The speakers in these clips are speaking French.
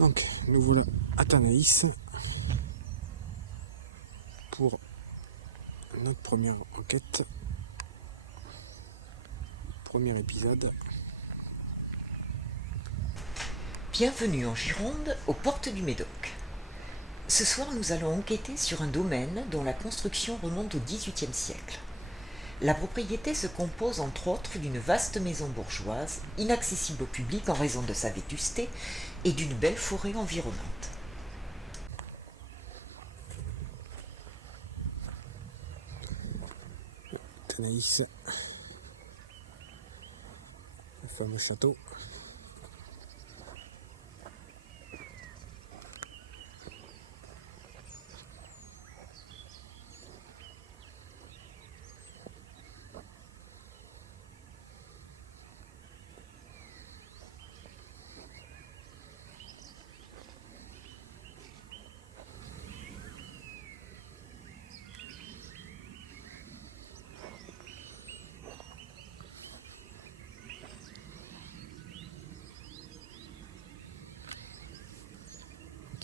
Donc, nous voilà à Tanaïs pour notre première enquête, premier épisode. Bienvenue en Gironde, aux portes du Médoc. Ce soir, nous allons enquêter sur un domaine dont la construction remonte au XVIIIe siècle. La propriété se compose entre autres d'une vaste maison bourgeoise, inaccessible au public en raison de sa vétusté, et d'une belle forêt environnante. Tanaïs, le fameux château.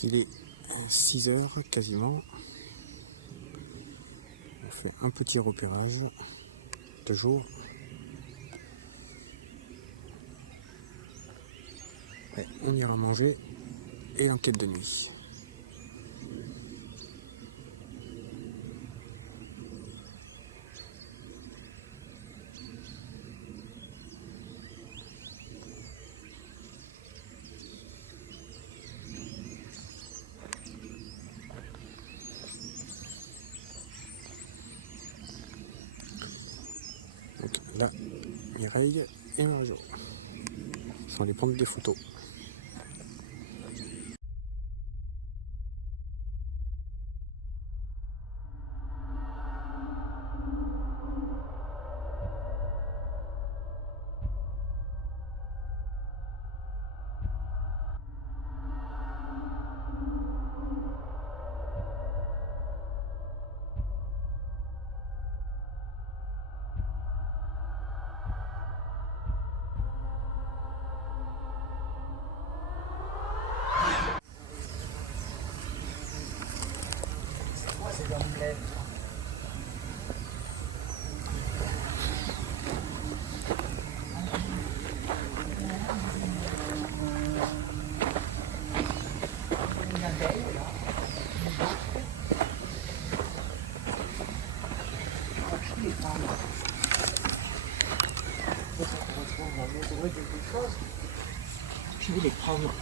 Il est 6 heures quasiment. On fait un petit repérage de jour. Ouais, on ira manger et l'enquête de nuit. Donc là, Mireille et Marjo sont allés prendre des photos. Je vais les prendre.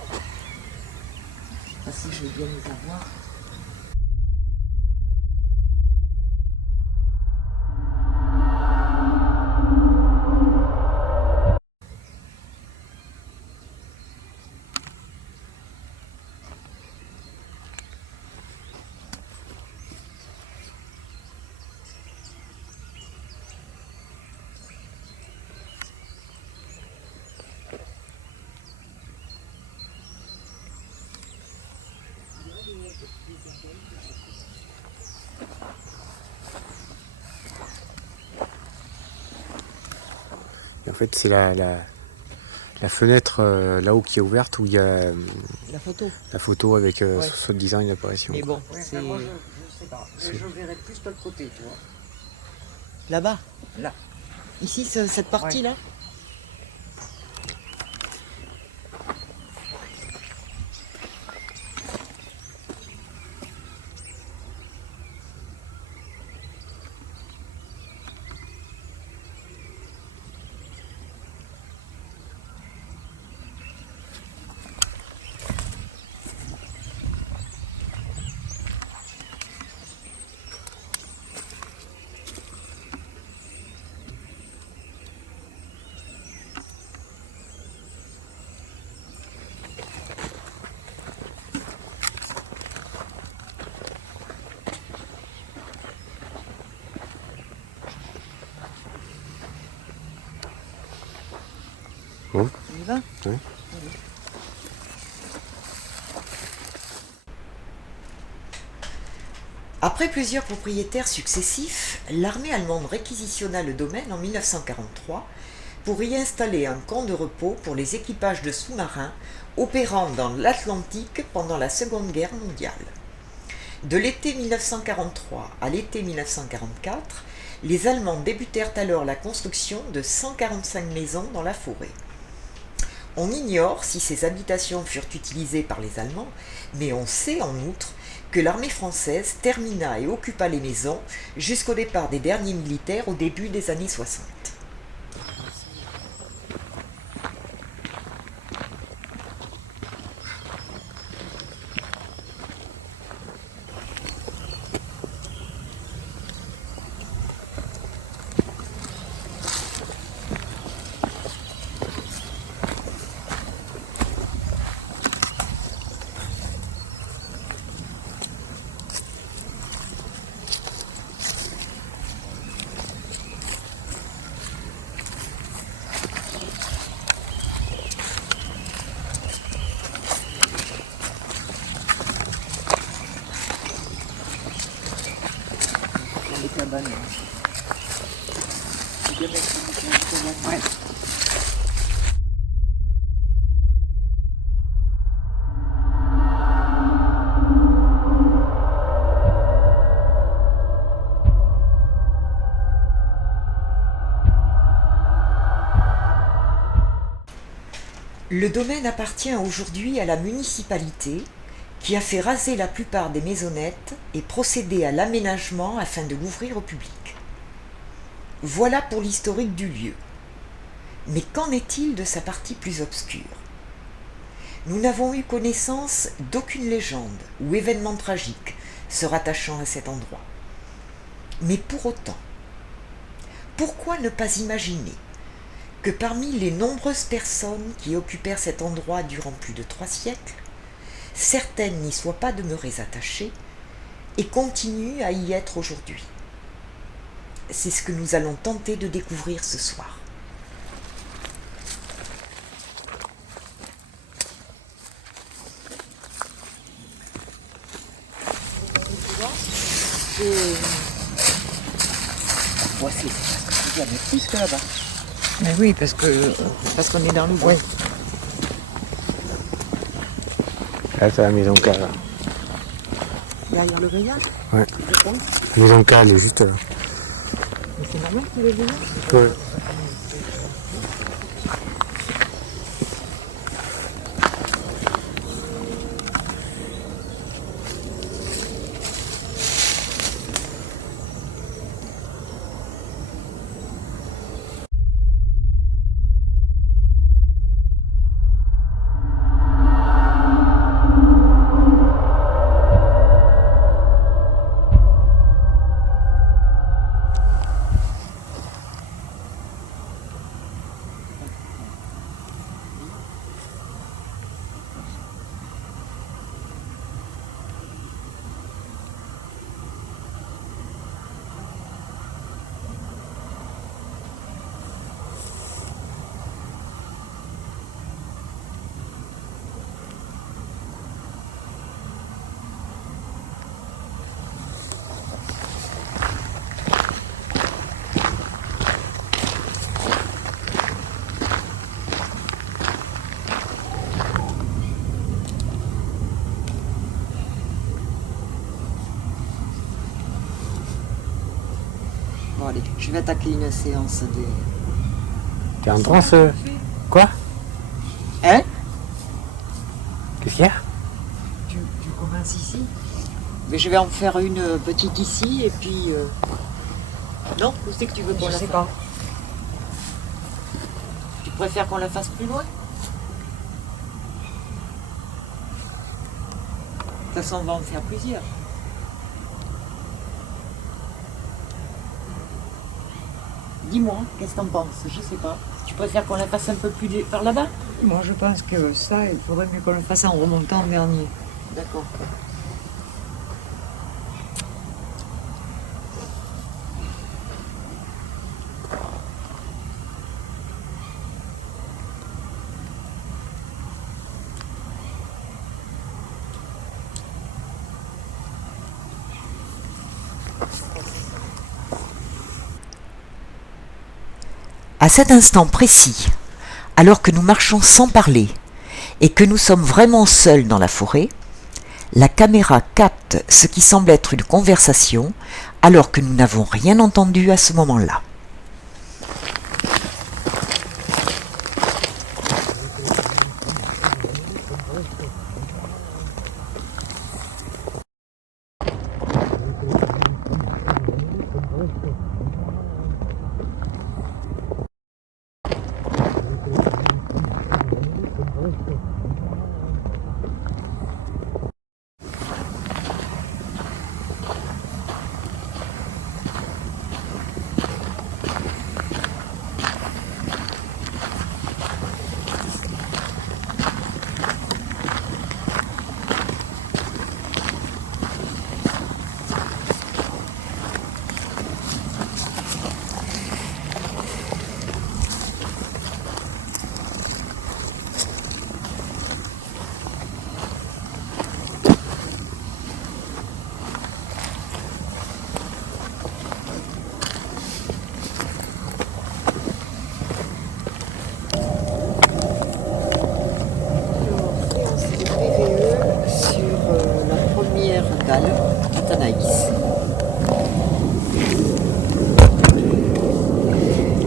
Ah si, je vais bien les avoir. Et en fait, c'est la fenêtre là-haut qui est ouverte où il y a La photo. la photo avec Ouais. ce design d'apparition. Mais bon, Oui, c'est... moi je sais pas. Mais je verrais plus de l'autre côté, tu vois. Là-bas. Là. Ici, cette partie-là. Bon, On y va. ouais. Après plusieurs propriétaires successifs, l'armée allemande réquisitionna le domaine en 1943, pour y installer un camp de repos pour les équipages de sous-marins opérant dans l'Atlantique pendant la Seconde Guerre mondiale. De l'été 1943 à l'été 1944, les Allemands débutèrent alors la construction de 145 maisons dans la forêt. On ignore si ces habitations furent utilisées par les Allemands, mais on sait en outre que l'armée française termina et occupa les maisons jusqu'au départ des derniers militaires au début des années 60. Dans les cabanes. Ouais. Le domaine appartient aujourd'hui à la municipalité qui a fait raser la plupart des maisonnettes et procédé à l'aménagement afin de l'ouvrir au public. Voilà pour l'historique du lieu. Mais qu'en est-il de sa partie plus obscure ? Nous n'avons eu connaissance d'aucune légende ou événement tragique se rattachant à cet endroit. Mais pour autant, pourquoi ne pas imaginer que parmi les nombreuses personnes qui occupèrent cet endroit durant plus de 3 siècles, certaines n'y soient pas demeurées attachées et continuent à y être aujourd'hui. C'est ce que nous allons tenter de découvrir ce soir. Ouais, c'est parce qu'il y avait plus que là-bas. Mais oui, parce qu'on est dans le bois. Oui. Là, c'est la maison K. Là. Derrière le grillage, Ouais. je pense. La maison K, elle est juste là. Mais c'est normal qu'il y ait le grillage. Ouais. Bon, allez, je vais attaquer une séance de... T'es en transe Quoi? Hein? Qu'est-ce qu'il y a? Tu commences ici? Mais je vais en faire une petite ici et puis... Non? Où c'est que tu veux qu'on la fasse? Je sais pas. Tu préfères qu'on la fasse plus loin? De toute façon, on va en faire plusieurs. Dis-moi, qu'est-ce que t'en penses? Je sais pas. Tu préfères qu'on la fasse un peu plus par là-bas? Moi, je pense que ça, il faudrait mieux qu'on le fasse en remontant en dernier. D'accord. À cet instant précis, alors que nous marchons sans parler et que nous sommes vraiment seuls dans la forêt, la caméra capte ce qui semble être une conversation alors que nous n'avons rien entendu à ce moment-là.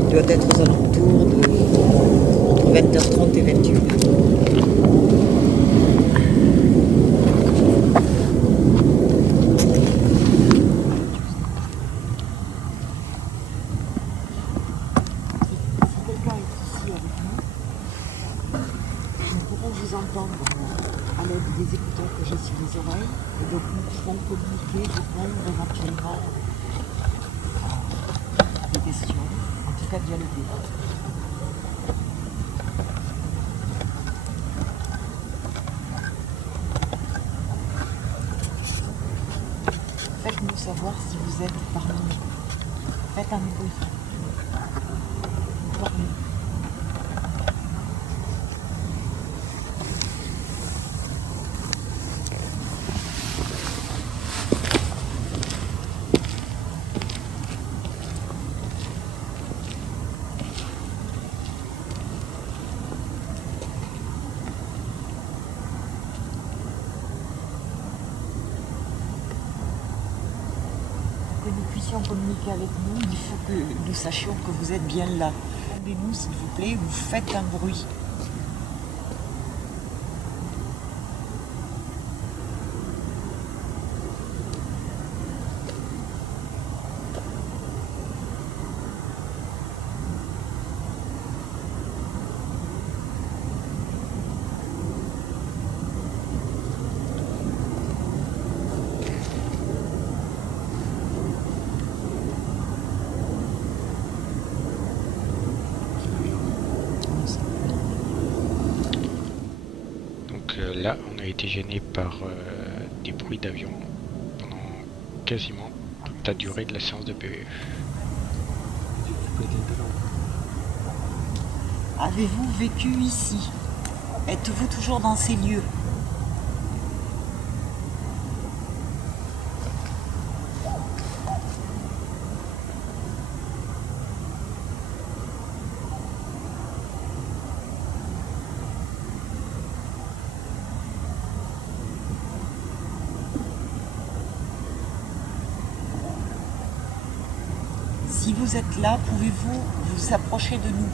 Il doit être aux alentours de entre 20h30 et 21h. Vous entendre à l'aide des écouteurs que j'ai sur les oreilles et donc nous pouvons communiquer, répondre éventuellement des questions, en tout cas dialoguer. Faites-nous savoir si vous êtes parmi nous. Faites un bruit. Parlez. Que nous puissions communiquer avec vous, il faut que nous sachions que vous êtes bien là. Répondez-nous s'il vous plaît, vous faites un bruit. Là, on a été gêné par des bruits d'avion pendant quasiment toute la durée de la séance de PVE. Avez-vous vécu ici? Êtes-vous toujours dans ces lieux? Si vous êtes là, pouvez-vous vous approcher de nous?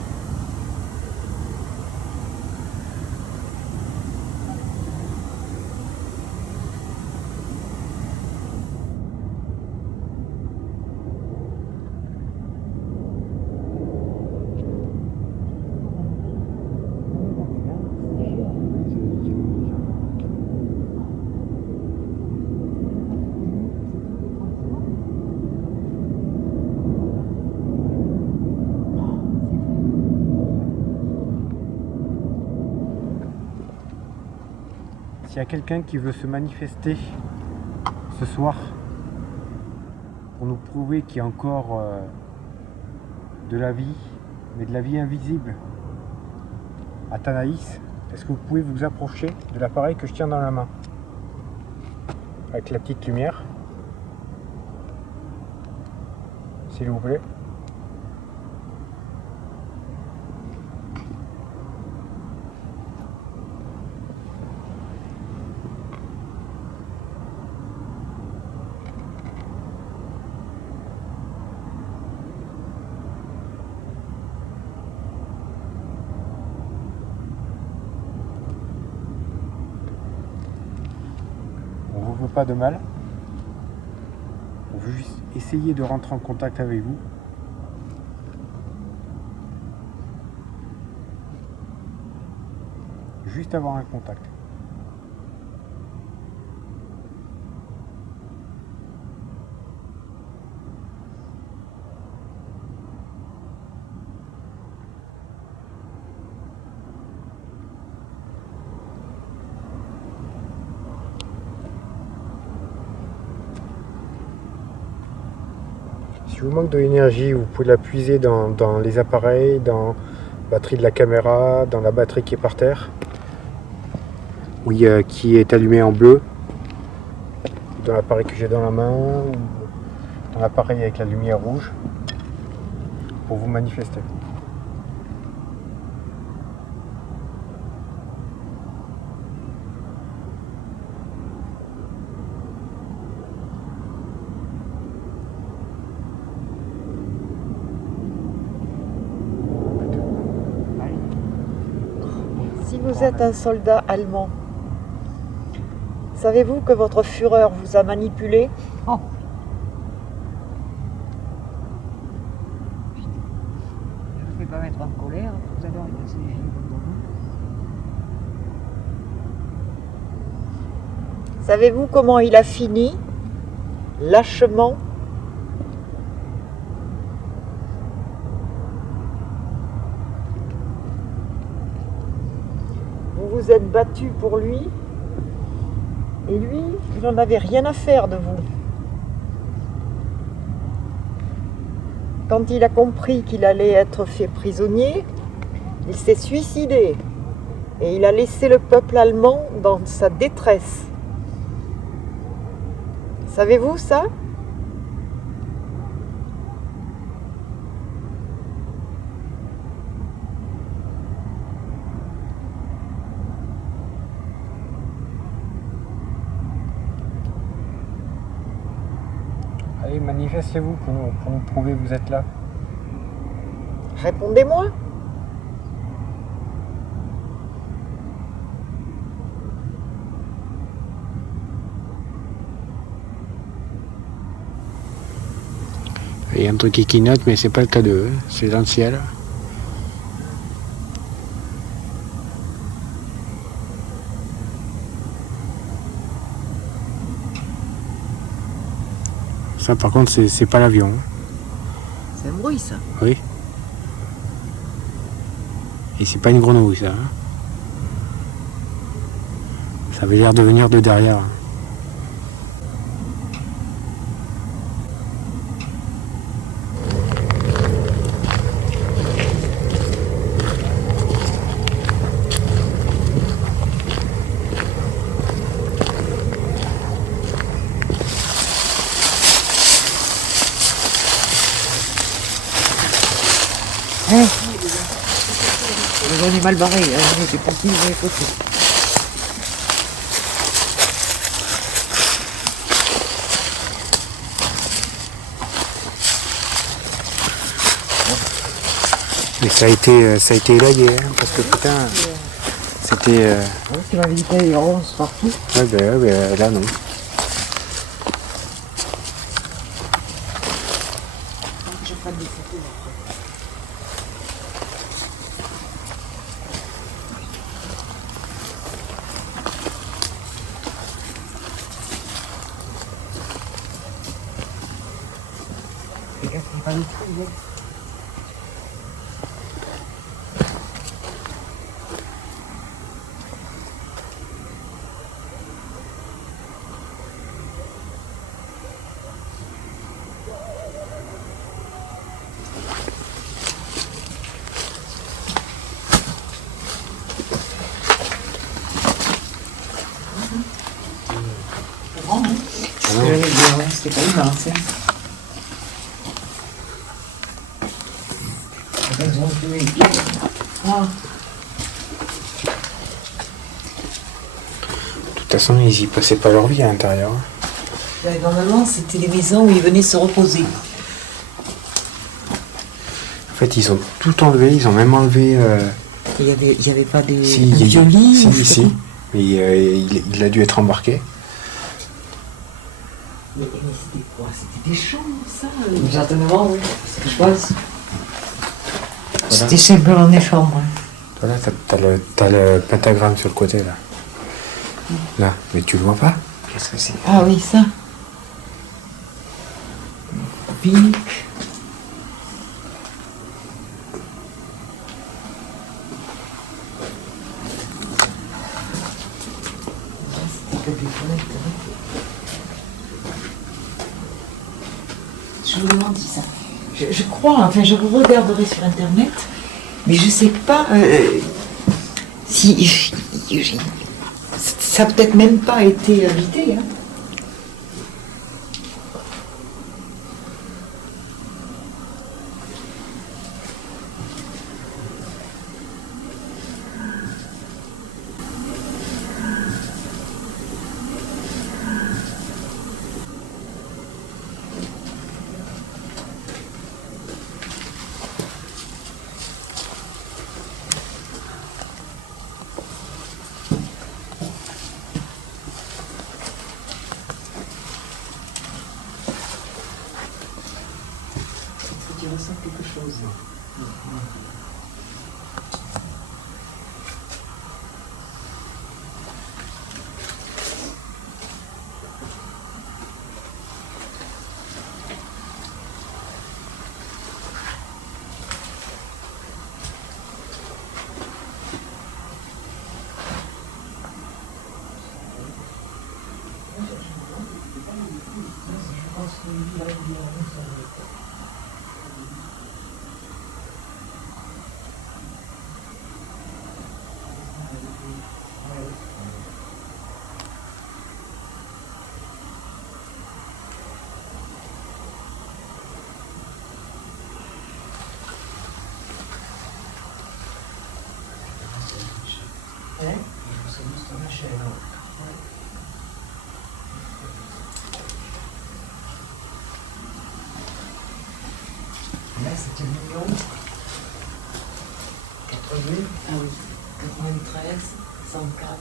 S'il y a quelqu'un qui veut se manifester ce soir pour nous prouver qu'il y a encore de la vie, mais de la vie invisible à Tanaïs, est-ce que vous pouvez vous approcher de l'appareil que je tiens dans la main avec la petite lumière, s'il vous plaît? vous veut pas de mal. On veut juste essayer de rentrer en contact avec vous. Juste avoir un contact. Si vous manque de l'énergie, vous pouvez la puiser dans les appareils, dans la batterie de la caméra, dans la batterie qui est par terre. Oui, qui est allumée en bleu. Dans l'appareil que j'ai dans la main, ou dans l'appareil avec la lumière rouge, pour vous manifester. Si vous êtes un soldat allemand, savez-vous que votre Führer vous a manipulé? Oh. Je ne vous fais pas mettre en colère, vous allez c'est une bonne bonne. Savez-vous comment il a fini? Lâchement. Vous vous êtes battu pour lui, et lui, il n'en avait rien à faire de vous. Quand il a compris qu'il allait être fait prisonnier, il s'est suicidé et il a laissé le peuple allemand dans sa détresse. Savez-vous ça? Allez, manifestez-vous pour nous prouver que vous êtes là. Répondez-moi. Il y a un truc qui clignote, mais c'est pas le cas d'eux, c'est dans le ciel. Ça par contre c'est pas l'avion. C'est un bruit ça. Oui. Et c'est pas une grenouille ça. Ça avait l'air de venir de derrière. On est mal barré, hein, c'est parti, on est côté. Mais ça a été élagué, hein, parce que putain, c'était... Parce que la vérité est rose partout. Ouais, ben là non. Je prends des photos. Regarde, il n'y a pas de trou, hein. C'est pas immense. De toute façon, ils y passaient pas leur vie à l'intérieur. Normalement, c'était les maisons où ils venaient se reposer. En fait, ils ont tout enlevé, ils ont même enlevé... Il y avait pas des Si, violis ou je sais si. pas. Mais il a dû être embarqué. c'était des chambres, ça. Certainement, oui. C'est ce que je pense. Voilà. C'était simplement des chambres. Hein. Voilà, t'as le pentagramme sur le côté là. Là, mais tu le vois pas? Qu'est-ce que c'est? Ah oui, ça. Pink. C'était que des fenêtres. Je me demande si ça. Je crois, enfin je regarderai sur internet, mais je sais pas si. Ça n'a peut-être même pas été habité. Hein. Tu ressens quelque chose. Là, c'était mignon. 80. Ah oui. 93, 104.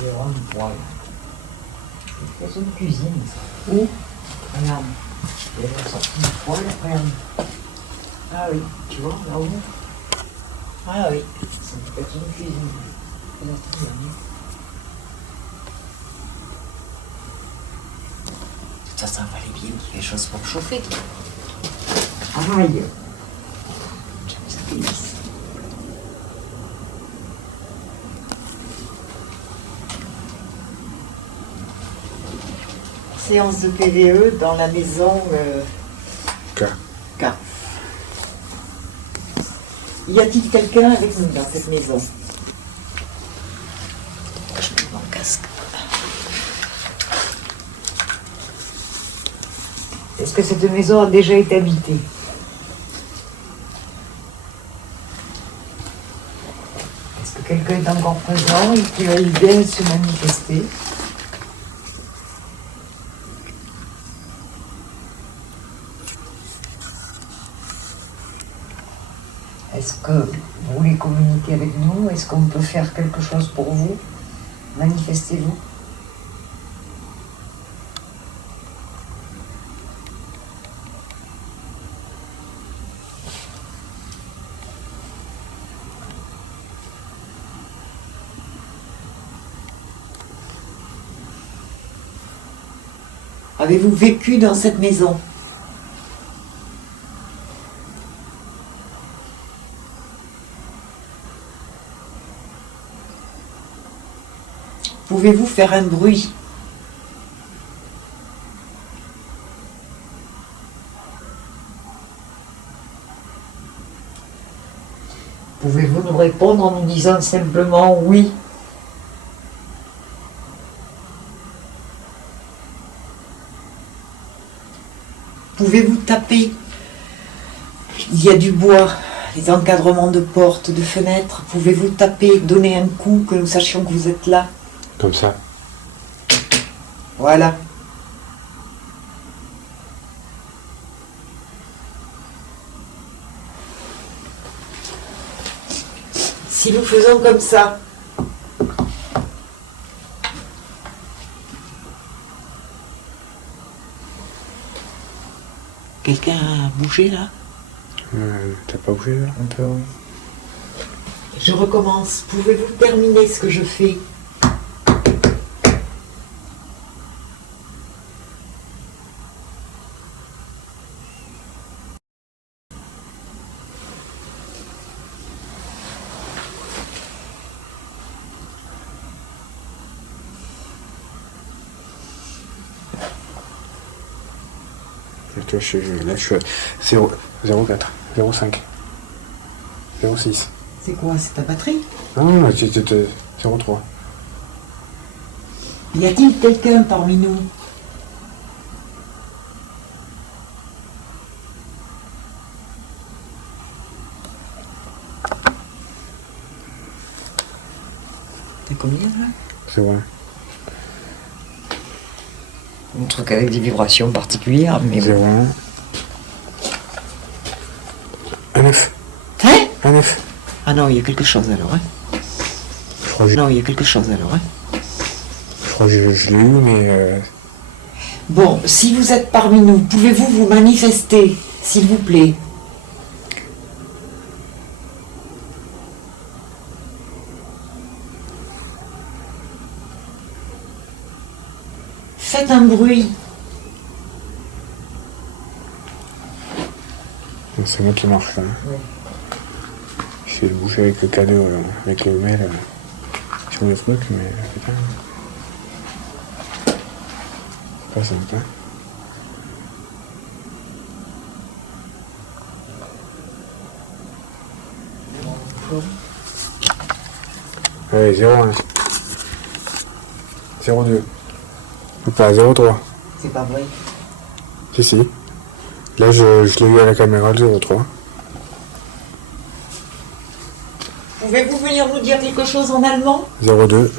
Des rangs de poils. C'est une cuisine, ça. Où? Regarde. Il y a sorti du poil, regarde. Ah oui, tu vois, là-haut. Ah oui, c'est peut-être une cuisine. Regarde, tout bien. De toute façon, il fallait bien qu'il y ait des choses pour chauffer. Aïe! J'aime ça délice. Séance de PVE dans la maison K. K. Y a-t-il quelqu'un avec nous dans cette maison? Je mets mon casque. Est-ce que cette maison a déjà été habitée? Est-ce que quelqu'un est encore présent et qui va bien se manifester? Est-ce que vous voulez communiquer avec nous? Est-ce qu'on peut faire quelque chose pour vous? Manifestez-vous. Avez-vous vécu dans cette maison? Pouvez-vous faire un bruit? Pouvez-vous nous répondre en nous disant simplement oui? Pouvez-vous taper? Il y a du bois Les encadrements de portes, de fenêtres, pouvez-vous taper, donner un coup, que nous sachions que vous êtes là? Comme ça. Voilà. Si nous faisons comme ça, quelqu'un a bougé là? T'as pas bougé là? Un peu, oui. Je recommence. Pouvez-vous terminer ce que je fais? Et toi, là, je suis 0, 0,4, 0,5, 0,6. C'est quoi? C'est ta batterie? Non, c'était 0,3. Y a-t-il quelqu'un parmi nous? T'es combien là? C'est vrai. Un truc avec des vibrations particulières, mais 0,1. Un 9. Hein? Un 9. Ah non, il y a quelque chose alors, hein? Je crois que Non, il y a quelque chose alors, hein? je l'ai eu, mais... Bon, si vous êtes parmi nous, pouvez-vous vous manifester, s'il vous plaît? Faites un bruit. C'est moi qui marche là. Ouais. J'essaie de bouger avec le cadeau, avec le mail sur le truc, mais putain. Pas simple. Hein. Allez, 0,1. 0,2. Ou pas, 0,3. C'est pas vrai. Si, si. Là, je l'ai vu à la caméra, le 0,3. Pouvez-vous venir nous dire quelque chose en allemand? 0,2.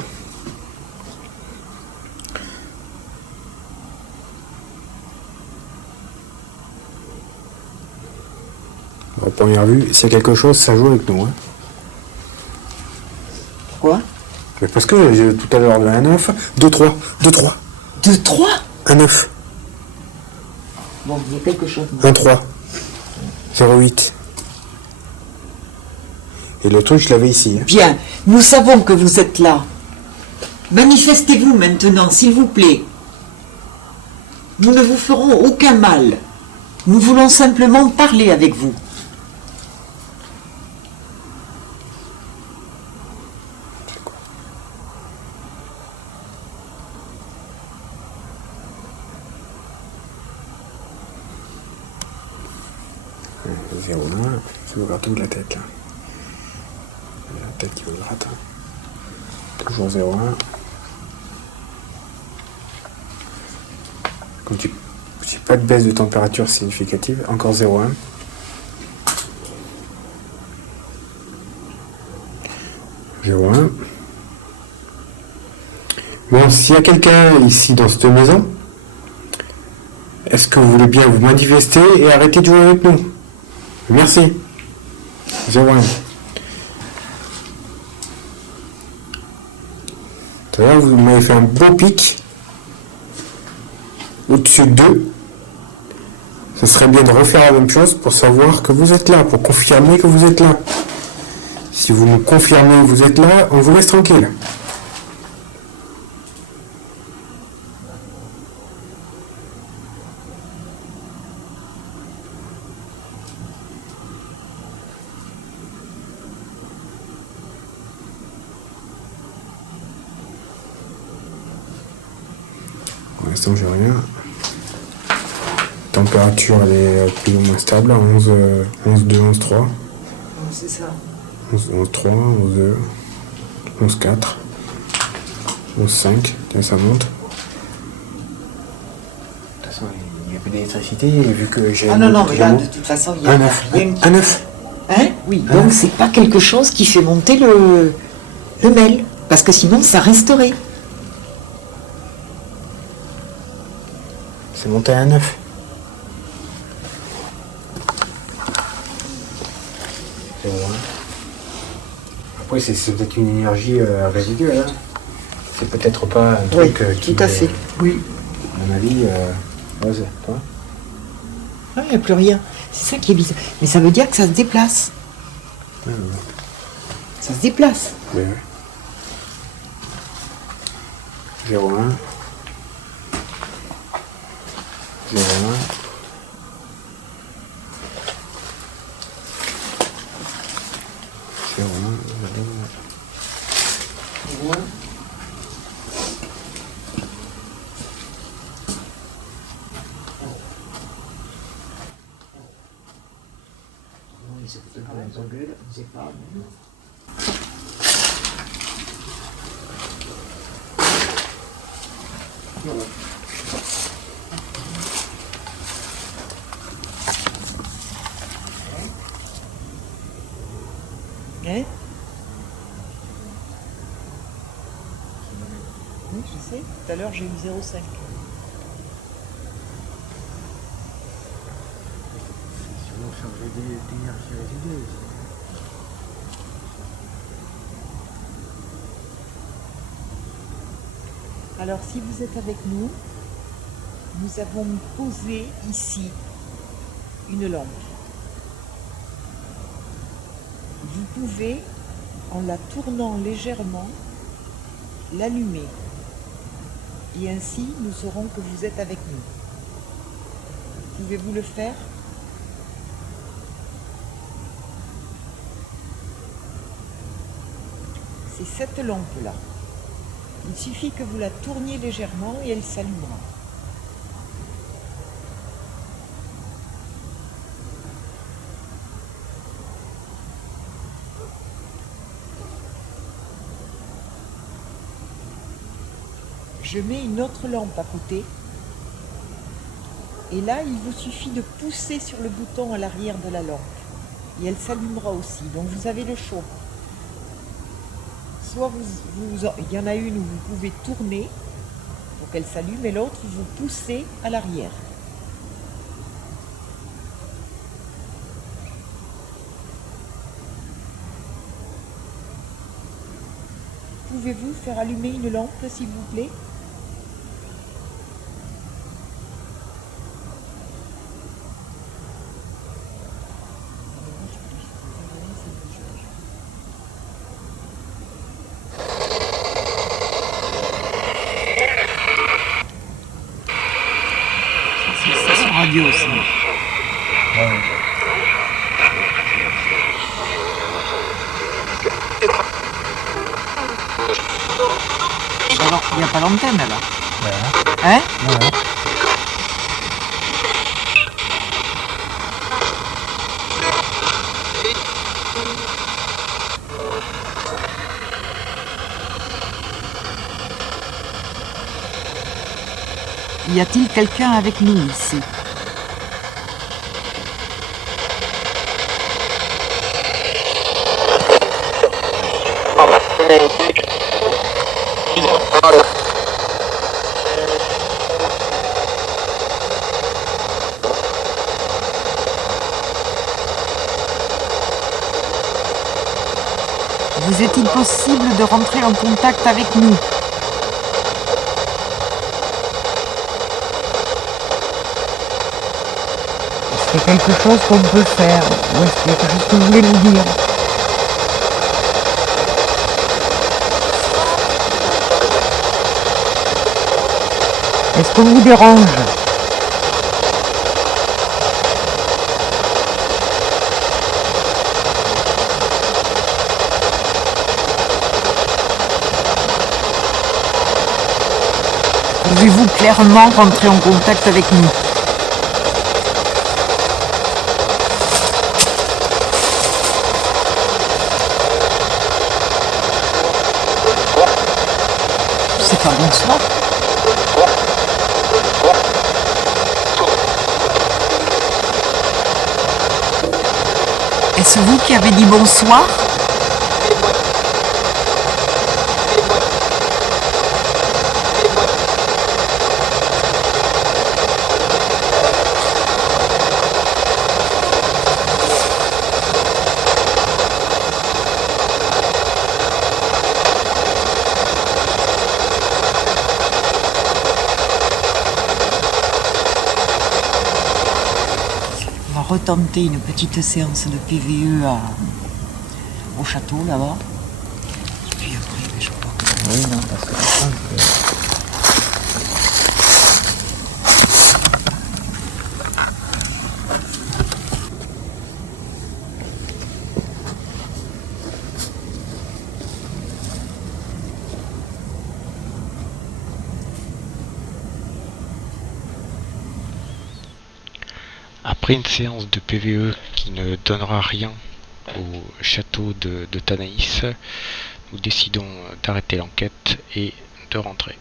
À première vue, s'il y a quelque chose, ça joue avec nous. Hein. Pourquoi? Mais parce que j'ai tout à l'heure de 1 9, 2, 3, 2, 3, 2, 3? 1 9, Bon, il y a quelque chose. 1 3, 0,8. Et le truc, je l'avais ici. Hein. Bien, nous savons que vous êtes là. Manifestez-vous maintenant, s'il vous plaît. Nous ne vous ferons aucun mal. Nous voulons simplement parler avec vous. C'est quoi? « 0,1, ça me gratte toute la tête là. La tête qui me gratte. Toujours 0,1. Comme tu n'as pas de baisse de température significative, encore 0,1. Bon, s'il y a quelqu'un ici dans cette maison, est-ce que vous voulez bien vous manifester et arrêter de jouer avec nous? Merci. 0,1. Tout à l'heure, vous m'avez fait un beau pic au-dessus de 2. Ce serait bien de refaire la même chose pour savoir que vous êtes là, pour confirmer que vous êtes là. Si vous nous confirmez que vous êtes là, on vous laisse tranquille. Pour l'instant, j'ai rien. Température, elle est plus ou moins stable, 11,2, 11,3. C'est ça. 11,3, 11,2, 11,4, 11,5. Tiens, ça monte. De toute façon, il n'y a plus d'électricité, vu que j'ai... Ah non, non, mais là, de toute façon, il y a Un 9. rien. Un 9. Hein? Oui, donc c'est pas quelque chose qui fait monter le MEL, parce que sinon ça resterait. C'est monté à 9. Après, c'est peut-être une énergie résiduelle. Hein. C'est peut-être pas un truc qui... tout à fait. Oui. À mon avis, ouais, toi. Ah, il n'y a plus rien. C'est ça qui est bizarre. Mais ça veut dire que ça se déplace. Ouais. Ça se déplace. Oui, oui. 0,1. 0,1. 0,1. Hein? Oui, je sais. Tout à l'heure, j'ai eu 0,5. Sûrement chargé d'énergie résiduelle. Alors, si vous êtes avec nous, nous avons posé ici une lampe. Vous pouvez, en la tournant légèrement, l'allumer. Et ainsi, nous saurons que vous êtes avec nous. Pouvez-vous le faire? C'est cette lampe-là. Il suffit que vous la tourniez légèrement et elle s'allumera. Je mets une autre lampe à côté. Et là, il vous suffit de pousser sur le bouton à l'arrière de la lampe. Et elle s'allumera aussi. Donc vous avez le choix. Soit il y en a une où vous pouvez tourner pour qu'elle s'allume et l'autre vous poussez à l'arrière. Pouvez-vous faire allumer une lampe s'il vous plaît? Radio aussi. Alors, il n'y a pas l'antenne là. Hein? Y a-t-il quelqu'un avec nous ici? Vous est-il possible de rentrer en contact avec nous? Est-ce qu'il y a quelque chose qu'on peut faire? Ou est-ce qu'il y a quelque chose que vous voulez nous dire? Est-ce qu'on vous dérange? Pouvez-vous clairement rentrer en contact avec nous? C'est pas bonsoir. Est-ce vous qui avez dit bonsoir? On va retenter une petite séance de PVE au château là-bas. Et puis après, je crois que... Oui, non, parce que je pense que... Après une séance de PVE qui ne donnera rien au château de Tanaïs, nous décidons d'arrêter l'enquête et de rentrer.